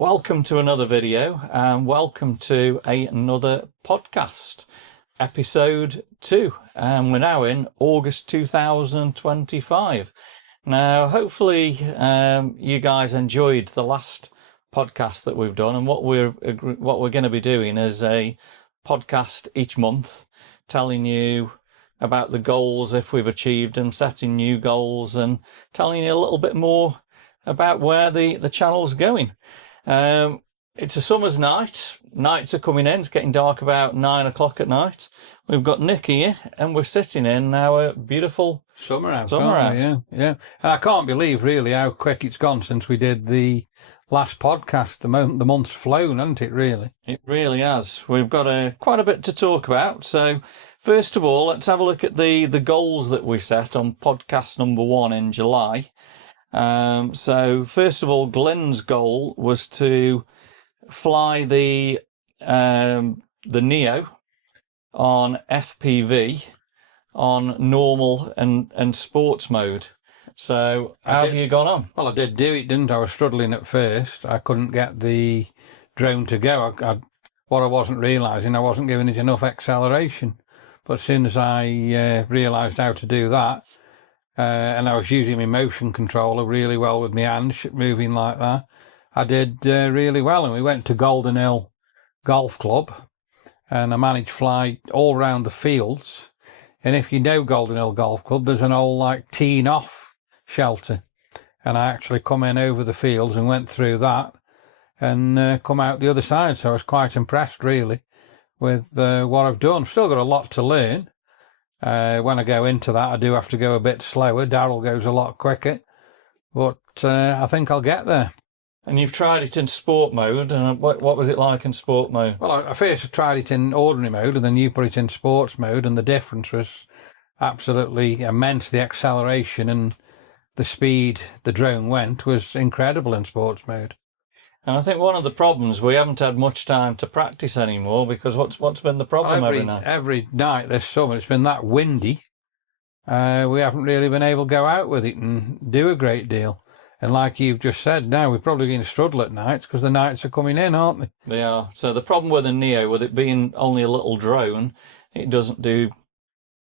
Welcome to another video and welcome to another podcast, episode 2, and we're now in August 2025. Now, hopefully you guys enjoyed the last podcast that we've done, and what we're going to be doing is a podcast each month telling you about the goals, if we've achieved them, setting new goals, and telling you a little bit more about where the channel's going. It's a summer's night. Nights are coming in. It's getting dark about 9 o'clock at night. We've got Nick here, and we're sitting in our beautiful summer house. Yeah. And I can't believe really how quick it's gone since we did the last podcast. The month's flown, hasn't it? Really, it really has. We've got quite a bit to talk about. So, first of all, let's have a look at the goals that we set on podcast number 1 in July. So first of all, Glynn's goal was to fly the Neo on FPV on normal and sports mode. So how have you gone on? Well, I did do it, didn't I? I was struggling at first. I couldn't get the drone to go. What I wasn't realising, I wasn't giving it enough acceleration. But as soon as I realised how to do that, and I was using my motion controller really well with my hands moving like that, I did really well. And we went to Golden Hill Golf Club, and I managed to fly all around the fields. And if you know Golden Hill Golf Club, there's an old like teen off shelter, and I actually come in over the fields and went through that and come out the other side. So I was quite impressed really with what I've done. I've still got a lot to learn. When I go into that, I do have to go a bit slower. Daryl goes a lot quicker, but I think I'll get there. And you've tried it in sport mode, and what was it like in sport mode? Well, I first tried it in ordinary mode, and then you put it in sports mode, and the difference was absolutely immense. The acceleration and the speed the drone went was incredible in sports mode. And I think one of the problems, we haven't had much time to practice anymore, because what's been the problem every night? Every night this summer, it's been that windy. We haven't really been able to go out with it and do a great deal. And like you've just said, now we're probably going to struggle at nights because the nights are coming in, aren't they? They are. So the problem with the Neo, with it being only a little drone, it doesn't do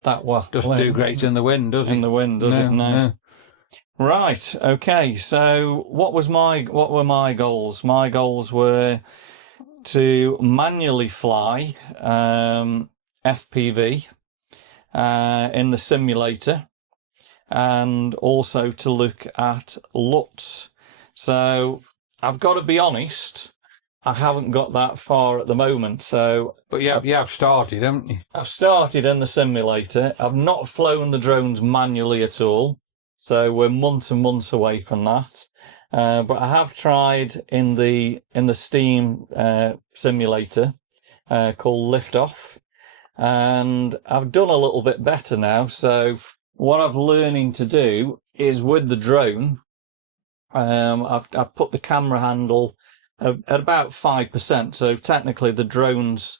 that well. Doesn't do great in the wind, does it? In the wind, does it? No. Right. Okay. So what were my goals? My goals were to manually fly FPV in the simulator, and also to look at LUTs. So I've got to be honest, I haven't got that far at the moment. So, but you have started, haven't you? I've started in the simulator. I've not flown the drones manually at all. So we're months and months away from that. But I have tried in the Steam simulator called Liftoff, and I've done a little bit better now. So what I'm learning to do is with the drone, I've put the camera handle at about 5%. So technically the drone's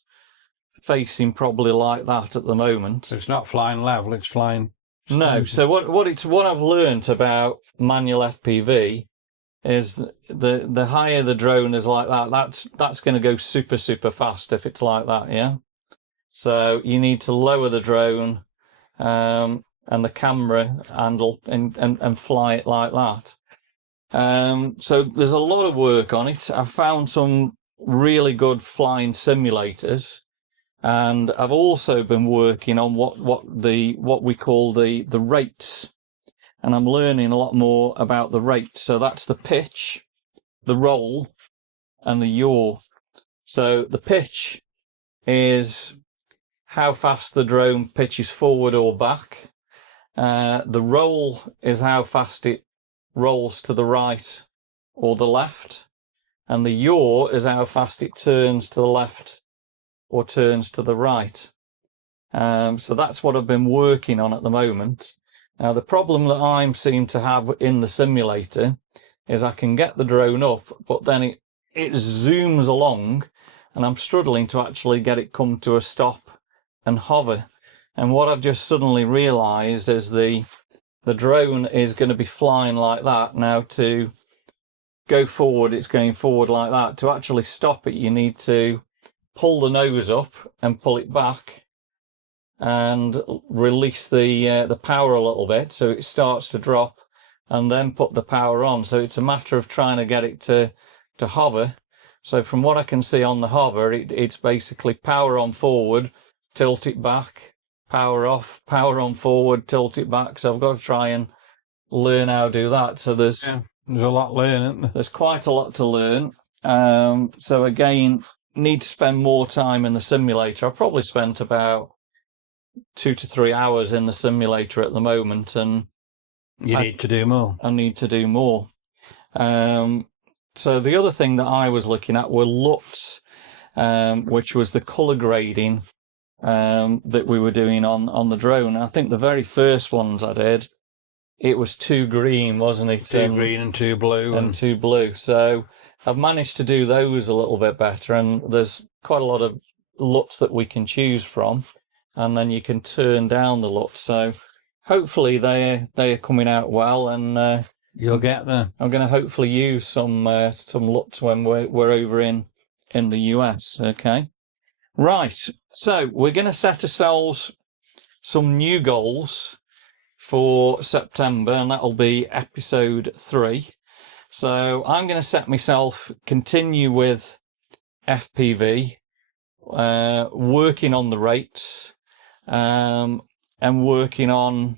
facing probably like that at the moment. So it's not flying level, it's flying. No, so what I've learnt about manual FPV is the higher the drone is like that, that's going to go super fast if it's like that, yeah. So you need to lower the drone and the camera handle and fly it like that. So there's a lot of work on it. I've found some really good flying simulators. And I've also been working on what we call the rates, and I'm learning a lot more about the rates. So that's the pitch, the roll, and the yaw. So the pitch is how fast the drone pitches forward or back. The roll is how fast it rolls to the right or the left, and the yaw is how fast it turns to the left or turns to the right. So that's what I've been working on at the moment. Now, the problem that I seem to have in the simulator is I can get the drone up, but then it zooms along, and I'm struggling to actually get it come to a stop and hover. And what I've just suddenly realised is the drone is going to be flying like that now to go forward, it's going forward like that. To actually stop it, you need to pull the nose up and pull it back and release the power a little bit so it starts to drop, and then put the power on. So it's a matter of trying to get it to hover. So from what I can see on the hover, it's basically power on forward, tilt it back, power off, power on forward, tilt it back. So I've got to try and learn how to do that. So there's a lot learning, isn't there? There's quite a lot to learn. So again, need to spend more time in the simulator. I've probably spent about 2 to 3 hours in the simulator at the moment, and you need to do more. I need to do more. So the other thing that I was looking at were LUTs, which was the colour grading that we were doing on the drone. I think the very first ones I did, it was 2 green, wasn't it? 2 green and 2 blue. And 2 blue. So I've managed to do those a little bit better, and there's quite a lot of LUTs that we can choose from, and then you can turn down the LUTs. So hopefully they are coming out well, and you'll get them. I'm going to hopefully use some LUTs when we're over in the US. Okay, right. So we're going to set ourselves some new goals for September, and that'll be episode 3. So I'm going to set myself continue with FPV, working on the rates, and working on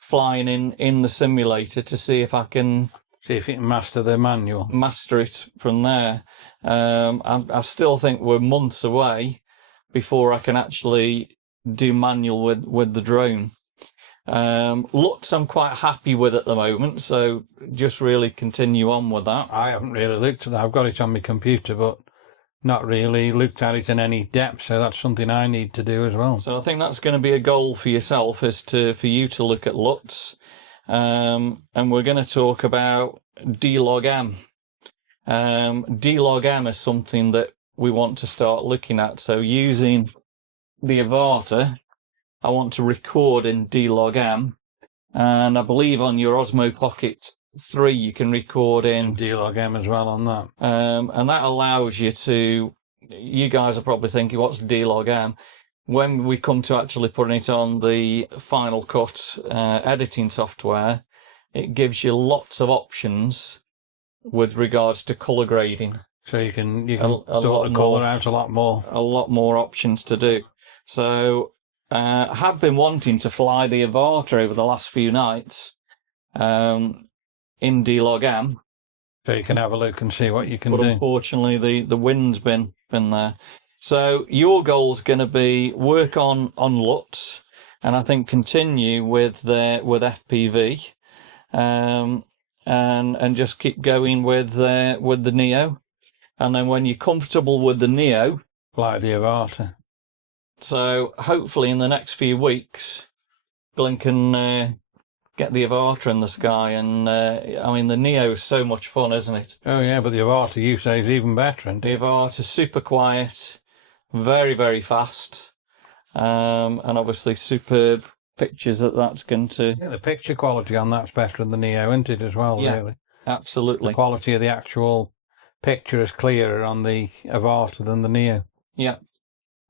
flying in the simulator to see if I can master the manual, master it from there. I still think we're months away before I can actually do manual with the drone. LUTs I'm quite happy with at the moment, so just really continue on with that. I haven't really looked at that. I've got it on my computer, but not really looked at it in any depth, so that's something I need to do as well. So I think that's going to be a goal for yourself, for you to look at LUTs, and we're going to talk about D-Log-M. D-Log-M is something that we want to start looking at. So using the Avata, I want to record in D-Log-M, and I believe on your Osmo Pocket 3 you can record in D-Log-M as well on that. And that allows you to, you guys are probably thinking, what's D-Log-M? When we come to actually putting it on the Final Cut editing software, it gives you lots of options with regards to colour grading. So you can sort the colour out a lot more. A lot more options to do. So I have been wanting to fly the Avata over the last few nights in D-Log-M. So you can have a look and see what you can do. But unfortunately, the wind's been there. So your goal's going to be work on LUTs, and I think continue with FPV, and just keep going with the Neo, and then when you're comfortable with the Neo, like the Avata. So hopefully in the next few weeks, Glynn can get the Avata in the sky, and I mean the Neo is so much fun, isn't it? Oh yeah, but the Avata you say is even better, isn't it? The Avata's super quiet, very, very fast, and obviously superb pictures that's going to... Yeah, the picture quality on that's better than the Neo, isn't it, as well, yeah, really? Absolutely. The quality of the actual picture is clearer on the Avata than the Neo. Yeah.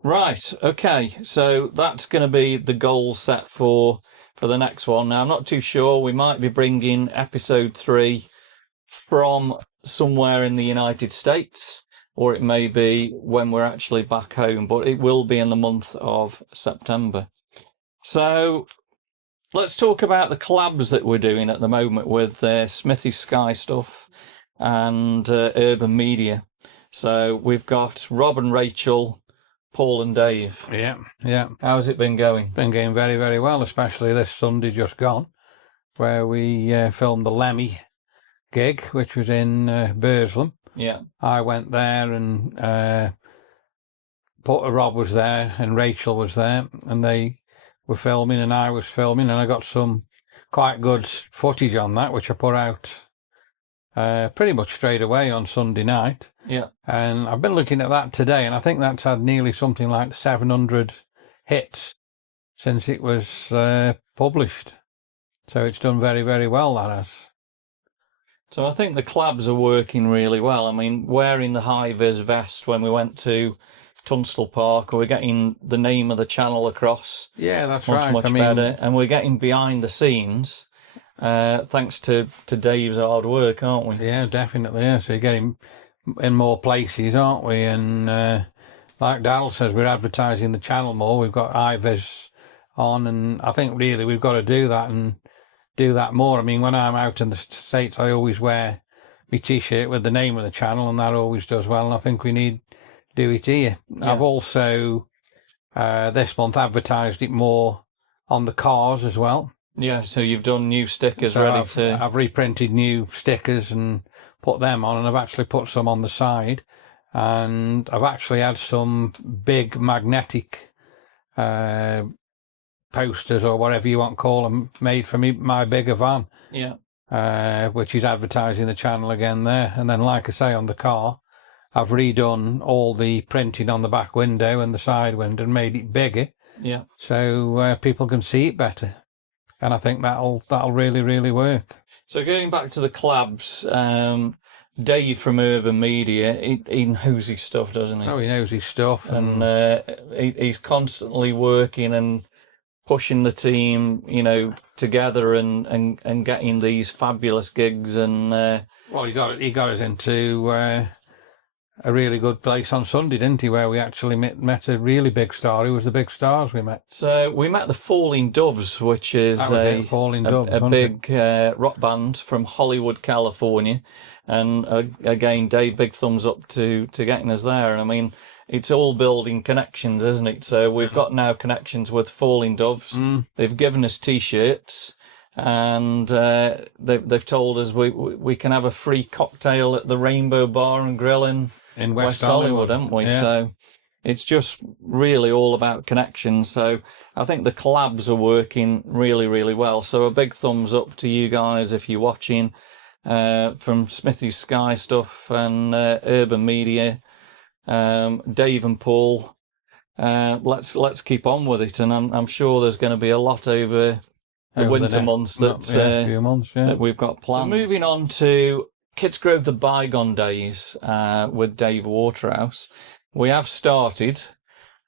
Right, okay, so that's going to be the goal set for the next one. Now, I'm not too sure. We might be bringing episode 3 from somewhere in the United States, or it may be when we're actually back home, but it will be in the month of September. So let's talk about the collabs that we're doing at the moment with Smithy Sky Stuff and Urban Media. So we've got Rob and Rachel, Paul and Dave. Yeah. How's it been going? Been going very, very well, especially this Sunday just gone, where we filmed the Lemmy gig, which was in Burslem. Yeah. I went there, and Rob was there and Rachel was there, and they were filming and I was filming, and I got some quite good footage on that, which I put out pretty much straight away on Sunday night. Yeah. And I've been looking at that today, and I think that's had nearly something like 700 hits since it was published. So it's done very, very well, that has. So I think the collabs are working really well. I mean, wearing the high-vis vest when we went to Tunstall Park, we're getting the name of the channel across. Yeah, that's much, right. Much better. And we're getting behind the scenes, thanks to Dave's hard work, aren't we? Yeah, definitely. Yeah. So you're getting in more places, aren't we? And like Daryl says, we're advertising the channel more. We've got high-vis on, and I think really we've got to do that and do that more. I mean, when I'm out in the States, I always wear my T-shirt with the name of the channel, and that always does well, and I think we need to do it here. Yeah. I've also, this month, advertised it more on the cars as well. Yeah, so you've done new stickers ready to... I've reprinted new stickers and put them on, and I've actually put some on the side, and I've actually had some big magnetic posters or whatever you want to call them made for me, my bigger van. Yeah. Which is advertising the channel again there. And then, like I say, on the car, I've redone all the printing on the back window and the side window and made it bigger. Yeah. So people can see it better. And I think that'll really, really work. So going back to the collabs, Dave from Urban Media, he knows his stuff, doesn't he? Oh, he knows his stuff. And he's constantly working and pushing the team, together and getting these fabulous gigs. And well, he got us into a really good place on Sunday, didn't he? Where we actually met a really big star. Who was the big stars we met? So we met the Falling Doves, which is a big rock band from Hollywood, California. And again, Dave, big thumbs up to getting us there. And I mean, it's all building connections, isn't it? So we've got now connections with Falling Doves. They've given us T-shirts, and they've told us we can have a free cocktail at the Rainbow Bar and Grill in West Hollywood, haven't we? Yeah. So it's just really all about connections. So I think the collabs are working really, really well. So a big thumbs up to you guys if you're watching, from Smithy Sky Stuff and Urban Media. Dave and Paul, let's keep on with it, and I'm sure there's going to be a lot over the winter months that we've got planned. So moving on to Kidsgrove the Bygone Days with Dave Waterhouse, we have started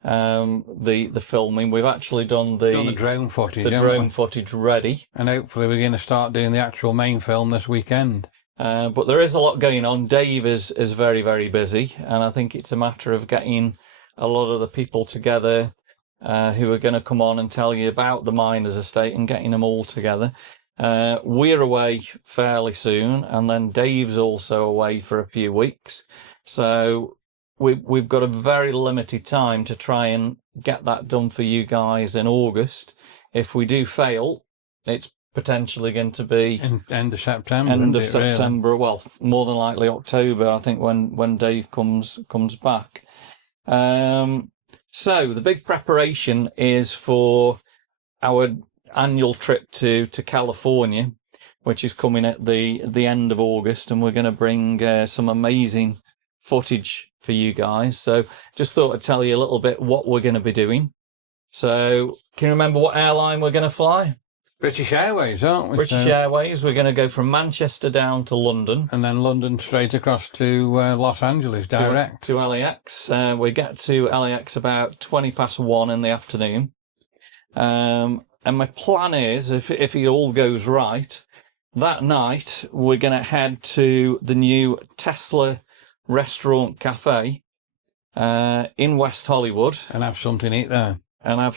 the filming. We've actually done the drone footage. The drone footage ready, and hopefully we're going to start doing the actual main film this weekend. But there is a lot going on. Dave is very, very busy, and I think it's a matter of getting a lot of the people together who are going to come on and tell you about the miners' estate and getting them all together. We're away fairly soon, and then Dave's also away for a few weeks. So we've got a very limited time to try and get that done for you guys in August. If we do fail, it's potentially going to be end of September. Really? Well, more than likely October, I think, when Dave comes back. So the big preparation is for our annual trip to California, which is coming at the end of August, and we're going to bring some amazing footage for you guys. So just thought I'd tell you a little bit what we're going to be doing. So can you remember what airline we're going to fly? British Airways, aren't we? British Airways. We're going to go from Manchester down to London. And then London straight across to Los Angeles, direct. To LAX. We get to LAX about 1:20 in the afternoon. And my plan is, if it all goes right, that night we're going to head to the new Tesla Restaurant Cafe in West Hollywood. And have something to eat there. I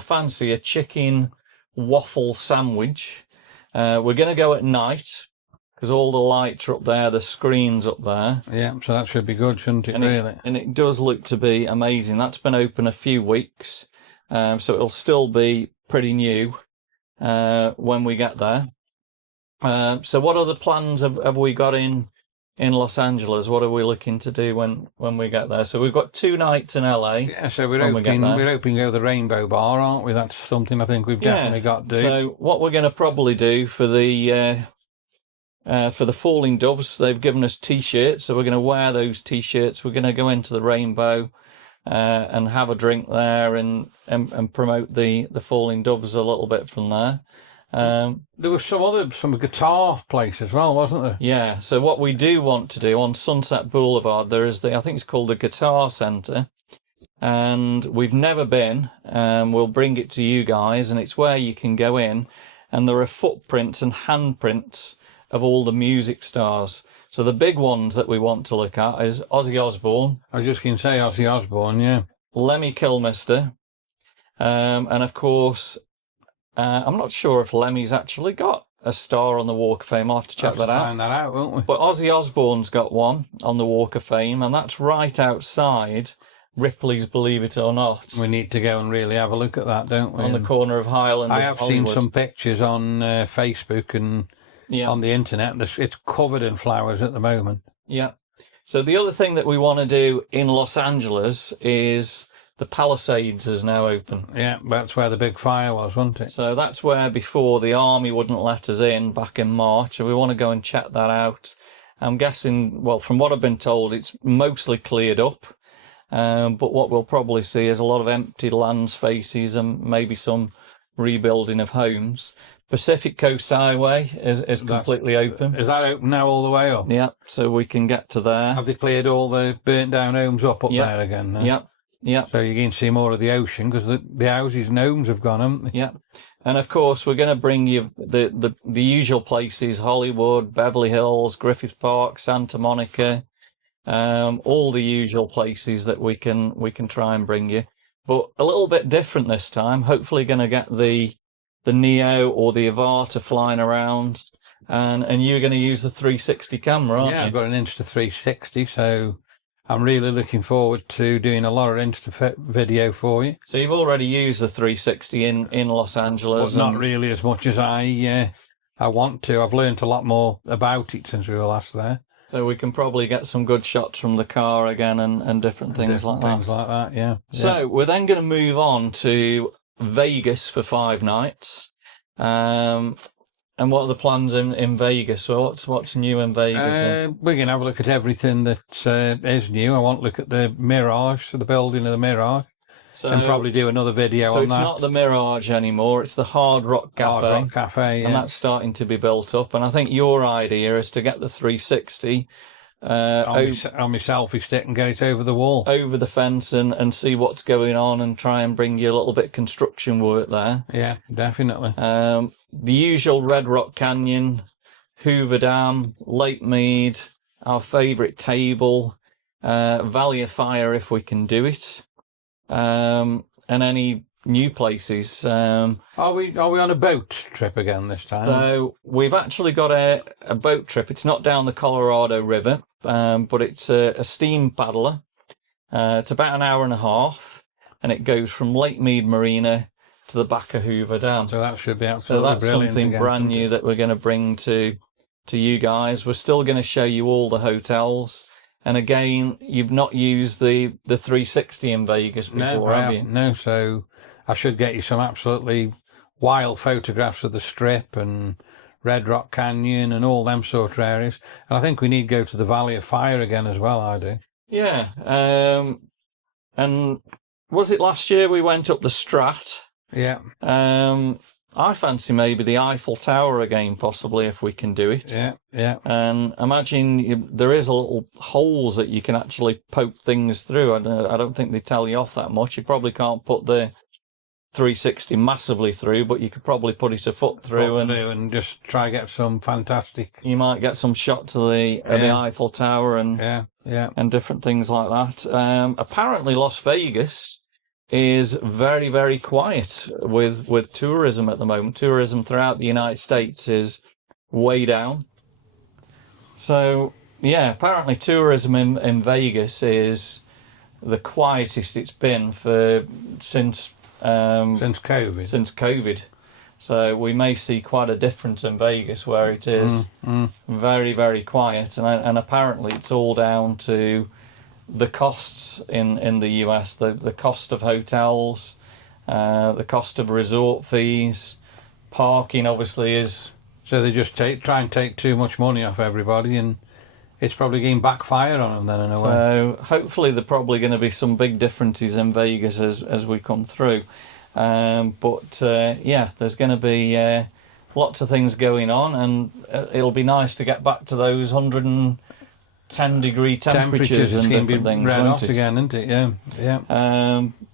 fancy a chicken waffle sandwich. We're going to go at night because all the lights are up there, the screen's up there. Yeah, so that should be good, shouldn't it, really? And it does look to be amazing. That's been open a few weeks, so it'll still be pretty new when we get there. So what other plans have we got in Los Angeles? What are we looking to do when we get there? So we've got 2 nights in LA. Yeah, so we're hoping to go to the Rainbow Bar, aren't we? That's something I think we've definitely got to do. So what we're going to probably do for the Falling Doves, they've given us T-shirts, so we're going to wear those T-shirts. We're going to go into the Rainbow and have a drink there and promote the Falling Doves a little bit from there. There was some guitar place as well, wasn't there? Yeah, so what we do want to do on Sunset Boulevard, there is I think it's called the Guitar Centre, and we've never been. We'll bring it to you guys, and it's where you can go in, and there are footprints and handprints of all the music stars. So the big ones that we want to look at is Ozzy Osbourne. I was just going to say Ozzy Osbourne, yeah. Lemmy Kilmister, and of course, I'm not sure if Lemmy's actually got a star on the Walk of Fame. I'll have to check that out. Find that out, won't we? But Ozzy Osbourne's got one on the Walk of Fame, and that's right outside Ripley's Believe It or Not. We need to go and really have a look at that, don't we? On the corner of Highland I and have Hollywood. seen some pictures on Facebook and on the internet. It's covered in flowers at the moment. Yeah. So the other thing that we want to do in Los Angeles is the Palisades is now open. Yeah, that's where the big fire was, wasn't it? So that's where before the army wouldn't let us in back in March, and we want to go and check that out. I'm guessing, well, from what I've been told, it's mostly cleared up. But what we'll probably see is a lot of empty land spaces and maybe some rebuilding of homes. Pacific Coast Highway is completely open. Is that open now all the way up? Yeah, so we can get to there. Have they cleared all the burnt down homes up there again? Yeah, yeah. So you're going to see more of the ocean because the houses and homes have gone, haven't they? Yeah. And of course, we're going to bring you the usual places: Hollywood, Beverly Hills, Griffith Park, Santa Monica. All the usual places that we can try and bring you, but a little bit different this time. Hopefully going to get the Neo or the Avata flying around, and you're going to use the 360 camera, aren't you? I've got an Insta360, so I'm really looking forward to doing a lot of Insta video for you. So you've already used the 360 in Los Angeles. But not really as much as I want to. I've learned a lot more about it since we were last there. So we can probably get some good shots from the car again and different things like that. Things like that, yeah. So we're then going to move on to Vegas for 5 nights. And what are the plans in Vegas? So what's new in Vegas? We're going to have a look at everything that is new. I want to look at the Mirage, so the building of the Mirage. So, and probably do another video on that. So it's not the Mirage anymore, it's the Hard Rock Cafe. Hard Rock Cafe, yeah. And that's starting to be built up. And I think your idea is to get the 360 on my selfie stick and get it over the wall. Over the fence and see what's going on and try and bring you a little bit of construction work there. Yeah, definitely. The usual Red Rock Canyon, Hoover Dam, Lake Mead, our favourite table, Valley of Fire if we can do it. And any new places. Are we on a boat trip again this time? So we've actually got a boat trip. It's not down the Colorado River, but it's a steam paddler. It's about an hour and a half, and it goes from Lake Mead Marina to the back of Hoover Dam. So that should be absolutely brilliant. So that's something brand new that we're going to bring to you guys. We're still going to show you all the hotels. And again, you've not used the 360 in Vegas before, have you? No, so I should get you some absolutely wild photographs of the Strip and Red Rock Canyon and all them sort of areas. And I think we need to go to the Valley of Fire again as well, I do. Yeah. And was it last year we went up the Strat? Yeah. I fancy maybe the Eiffel Tower again, possibly, if we can do it. Yeah, yeah. And imagine there is a little holes that you can actually poke things through. I don't think they tell you off that much. You probably can't put the 360 massively through, but you could probably put it a foot through and just try to get some fantastic. You might get some shots of the Eiffel Tower and different things like that. Apparently, Las Vegas is very, very quiet with tourism at the moment. Tourism throughout the United States is way down. So, yeah, apparently tourism in Vegas is the quietest it's been since COVID. Since COVID. So we may see quite a difference in Vegas where it is very, very quiet. And apparently it's all down to the costs in the US, the cost of hotels, the cost of resort fees, parking obviously is... So they just try and take too much money off everybody, and it's probably going to backfire on them then in a way. So hopefully there are probably going to be some big differences in Vegas as we come through. But there's going to be lots of things going on, and it'll be nice to get back to those 110-degree temperatures and different things. Red won't hot it? again, isn't it? Yeah.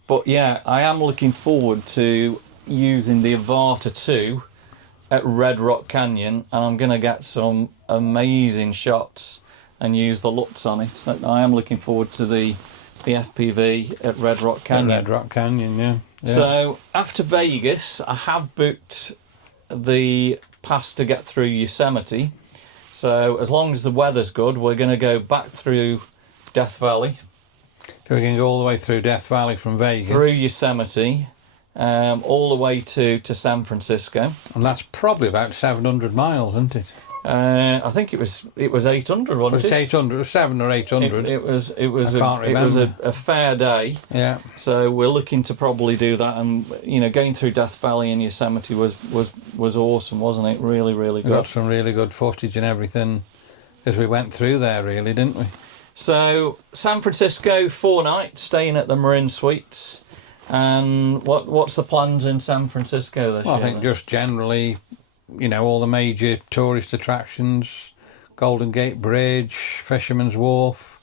But yeah, I am looking forward to using the Avata 2 at Red Rock Canyon, and I'm going to get some amazing shots and use the LUTs on it. So I am looking forward to the FPV at Red Rock Canyon. Red Rock Canyon, yeah. So after Vegas, I have booked the pass to get through Yosemite. So as long as the weather's good, we're going to go back through Death Valley. So we're going to go all the way through Death Valley from Vegas. Through Yosemite, all the way to San Francisco. And that's probably about 700 miles, isn't it? I think it was 800, wasn't It was it? 800, it was 700 or 800. It was remember. a fair day. Yeah. So we're looking to probably do that, and going through Death Valley and Yosemite was awesome, wasn't it? Really, really We good. got some really good footage and everything as we went through there, really, didn't we? So San Francisco, 4 nights, staying at the Marin Suites. And what's the plans in San Francisco this year? I think just generally, all the major tourist attractions, Golden Gate Bridge, Fisherman's Wharf.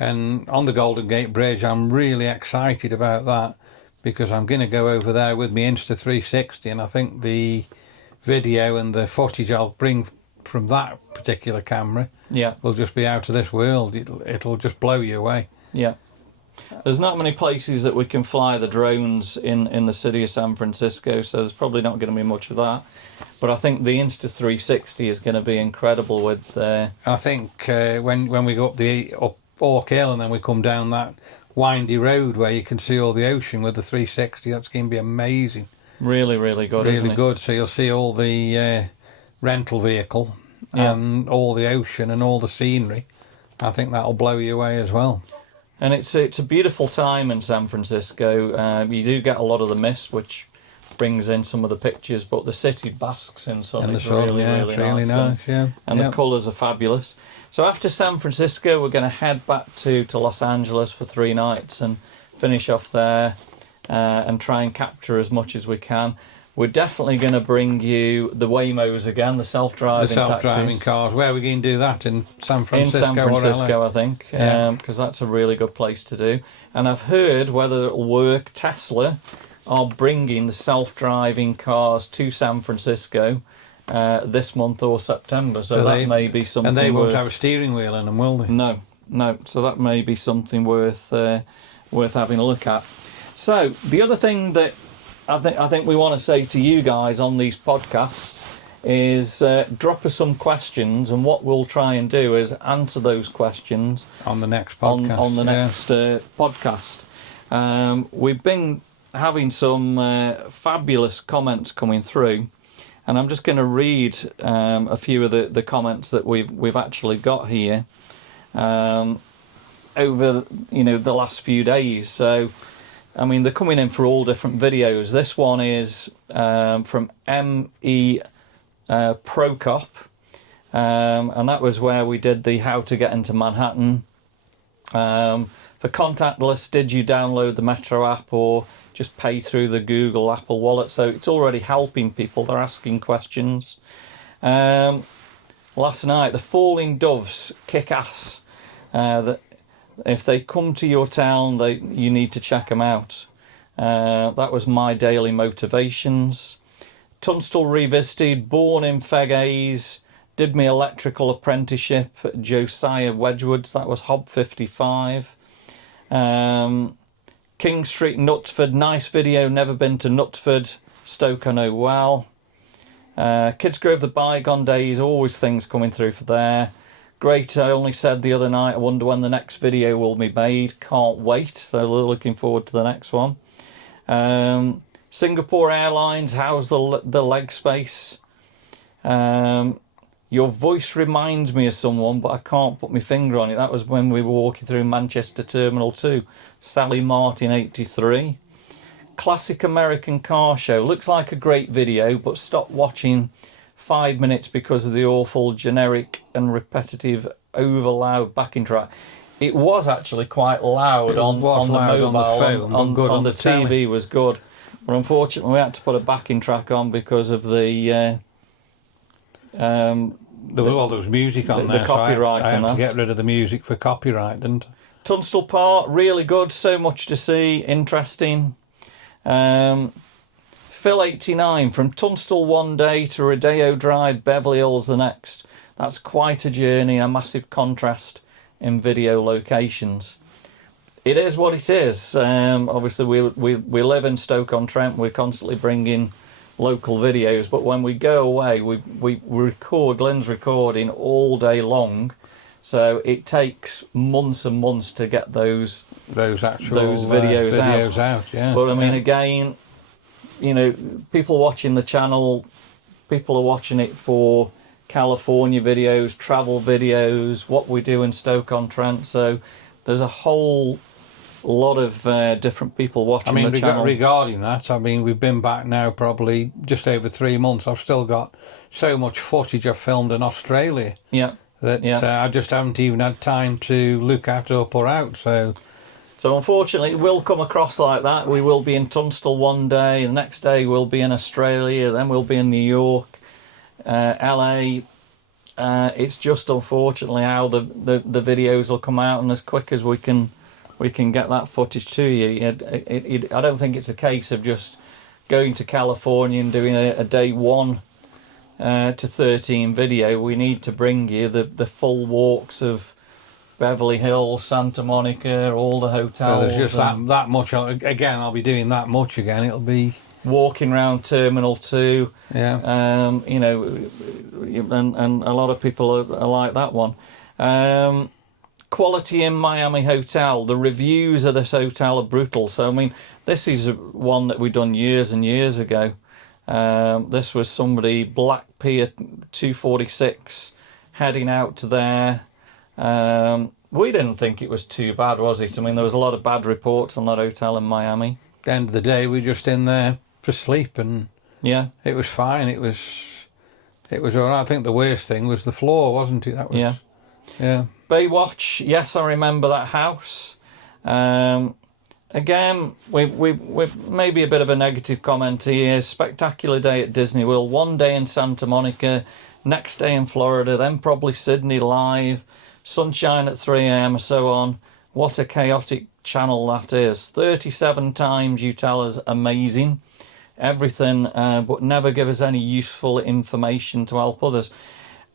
And on the Golden Gate Bridge, I'm really excited about that because I'm going to go over there with my Insta360, and I think the video and the footage I'll bring from that particular camera will just be out of this world. It'll just blow you away. Yeah. There's not many places that we can fly the drones in the city of San Francisco, so there's probably not going to be much of that. But I think the Insta360 is going to be incredible with... I think when we go up Oak Hill and then we come down that windy road where you can see all the ocean with the 360, that's going to be amazing. Really, really good, really isn't it? Good. So you'll see all the rental vehicle and all the ocean and all the scenery. I think that'll blow you away as well. And it's a beautiful time in San Francisco. You do get a lot of the mist, which brings in some of the pictures, but the city basks in sun. And the It's sun, really, really nice. And the colours are fabulous. So after San Francisco, we're going to head back to Los Angeles for 3 nights and finish off there and try and capture as much as we can. We're definitely going to bring you the Waymos again, the self-driving taxis. Cars. Where are we going to do that? In San Francisco? In San Francisco, I think, because that's a really good place to do. And I've heard, whether it'll work, Tesla are bringing the self-driving cars to San Francisco this month or September. So that may be something. And they won't have a steering wheel in them, will they? No. So that may be something worth having a look at. So the other thing that I think we want to say to you guys on these podcasts is drop us some questions, and what we'll try and do is answer those questions on the next podcast. On the next podcast. We've been having some fabulous comments coming through, and I'm just going to read a few of the comments that we've actually got here over the last few days. So I mean, they're coming in for all different videos. This one is from M.E. Procop, and that was where we did the how to get into Manhattan. For contactless, did you download the Metro app or just pay through the Google Apple Wallet? So it's already helping people. They're asking questions. Last night, the Falling Doves kick ass. If they come to your town, you need to check them out. That was my daily motivations. Tunstall Revisited, born in Fegays, did my electrical apprenticeship at Josiah Wedgwoods. That was Hob 55. King Street, Knutsford, nice video. Never been to Knutsford. Stoke I know well. Kidsgrove, the bygone days, always things coming through for there. Great, I only said the other night, I wonder when the next video will be made. Can't wait, so looking forward to the next one. Singapore Airlines, how's the leg space? Your voice reminds me of someone, but I can't put my finger on it. That was when we were walking through Manchester Terminal 2. Sally Martin, 83. Classic American Car Show. Looks like a great video, but stop watching 5 minutes because of the awful, generic and repetitive, over-loud backing track. It was actually quite loud on the mobile, on the TV was good. But unfortunately we had to put a backing track on because of the There was music on there, copyright so I and had to that. get rid of the music for copyright, didn't I? Tunstall Park, really good, so much to see, interesting. Phil 89, from Tunstall one day to Rodeo Drive, Beverly Hills the next. That's quite a journey, a massive contrast in video locations. It is what it is. Obviously, we live in Stoke-on-Trent. We're constantly bringing local videos, but when we go away, we record. Glynn's recording all day long, so it takes months and months to get those videos out. Yeah. But I mean, again, you know, people watching the channel, people are watching it for California videos, travel videos, what we do in Stoke-on-Trent. So there's a whole lot of different people watching the channel. Regarding that, I mean, we've been back now probably just over 3 months. I've still got so much footage I've filmed in Australia that I just haven't even had time to look at up or out. So unfortunately, it will come across like that. We will be in Tunstall one day, the next day we'll be in Australia, then we'll be in New York, LA. It's just unfortunately how the videos will come out, and as quick as we can get that footage to you. I don't think it's a case of just going to California and doing a day 1 to 13 video. We need to bring you the full walks of Beverly Hills, Santa Monica, all the hotels. So there's just that much. Again, I'll be doing that much again. It'll be walking around Terminal 2. Yeah. You know, and a lot of people are like that one. Quality in Miami Hotel. The reviews of this hotel are brutal. So, I mean, this is one that we've done years and years ago. This was somebody, Black Pier 246, heading out to there. We didn't think it was too bad, was it? I mean, there was a lot of bad reports on that hotel in Miami. At the end of the day, we were just in there for sleep, and it was fine. It was all right. I think the worst thing was the floor, wasn't it? That was yeah. Baywatch, yes, I remember that house. Again, we maybe a bit of a negative comment here. Spectacular day at Disney World. One day in Santa Monica, next day in Florida, then probably Sydney live. Sunshine at 3 a.m. so on. What a chaotic channel that is. 37 times you tell us amazing. Everything, but never give us any useful information to help others.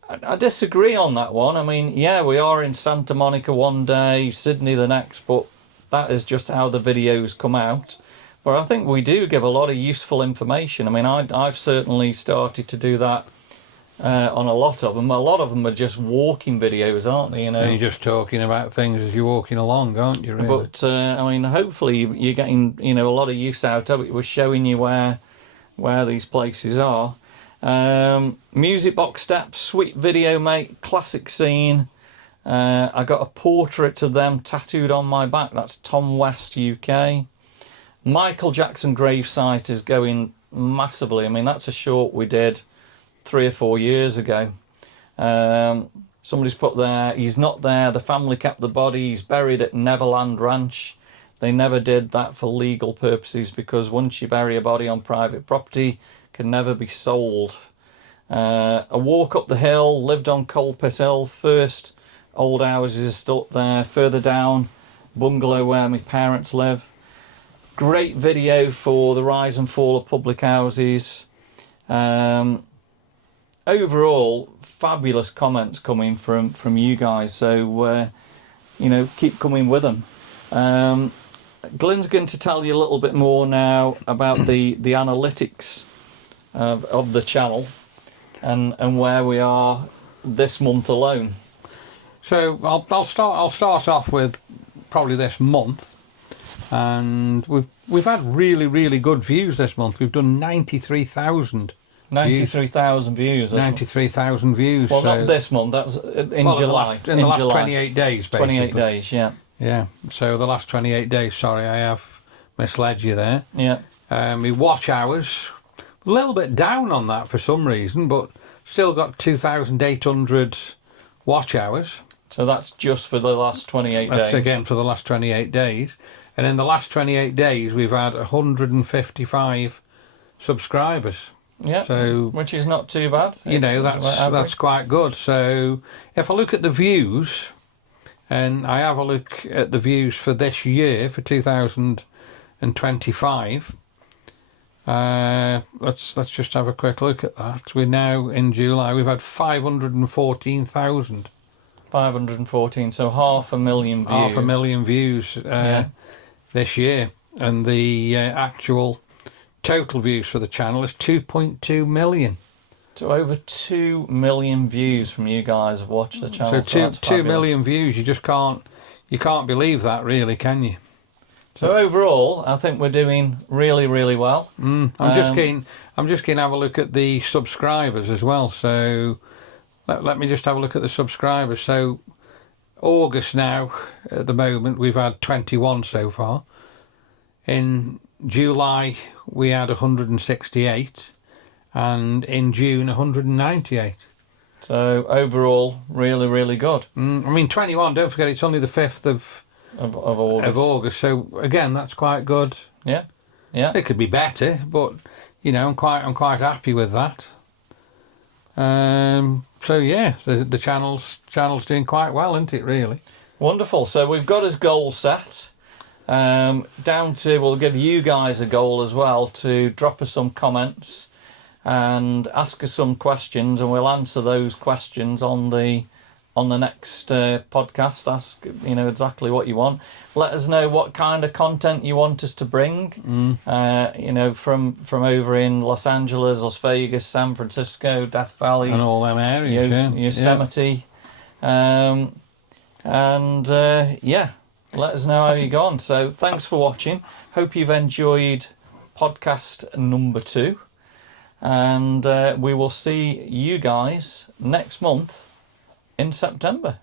I disagree on that one. I mean, yeah, we are in Santa Monica one day, Sydney the next, but that is just how the videos come out. But I think we do give a lot of useful information. I mean, I've certainly started to do that on a lot of them. A lot of them are just walking videos, aren't they? You know, and you're just talking about things as you're walking along, aren't you? Really? But I mean, hopefully you're getting a lot of use out of it. We're showing you where these places are. Music box steps, sweet video, mate. Classic scene. I got a portrait of them tattooed on my back. That's Tom West, UK. Michael Jackson gravesite is going massively. I mean, that's a short we did 3 or 4 years ago. Somebody's put there, he's not there, the family kept the body, he's buried at Neverland Ranch. They never did that for legal purposes, because once you bury a body on private property, it can never be sold. A walk up the hill, lived on Coalpit Hill. First old houses are still up there. Further down, bungalow where my parents live. Great video for the rise and fall of public houses. Overall, fabulous comments coming from you guys. So, keep coming with them. Glynn's going to tell you a little bit more now about the analytics of the channel and where we are this month alone. So I'll start off with probably this month, and we've had really, really good views this month. We've done 93,000 views. 93,000 views. Well, so, not this month. That's in July. In the last 28 days, basically. 28 days, yeah. Yeah. So the last 28 days. Sorry, I have misled you there. Yeah. My watch hours, a little bit down on that for some reason, but still got 2,800 watch hours. So that's just for the last 28 days. That's again for the last 28 days. And in the last 28 days, we've had 155 subscribers. Yeah, So, which is not too bad. that's quite good. So if I look at the views, and I have a look at the views for this year, for 2025, let's just have a quick look at that. We're now in July. We've had 514,000. 514, so 500,000 views. 500,000 views this year, and the actual total views for the channel is 2.2 million. So over 2 million views from you guys have watched the channel. So 2 million views. You just can't believe that, really, can you? So overall, I think we're doing really, really well. I'm just keen to have a look at the subscribers as well. So let me just have a look at the subscribers. So August now, at the moment, we've had 21 so far. In July, we had 168. And in June, 198. So overall, really, really good. 21, don't forget, it's only the 5th of August. So again, that's quite good. Yeah. It could be better, but I'm quite happy with that. So yeah, the channel's doing quite well, isn't it? Really wonderful. So we've got his goal set. We'll give you guys a goal as well to drop us some comments and ask us some questions, and we'll answer those questions on the next podcast. Ask exactly what you want. Let us know what kind of content you want us to bring. From over in Los Angeles, Las Vegas, San Francisco, Death Valley, and all them areas, Yosemite, let us know how you go on. So thanks for watching. Hope you've enjoyed podcast number 2. And we will see you guys next month in September.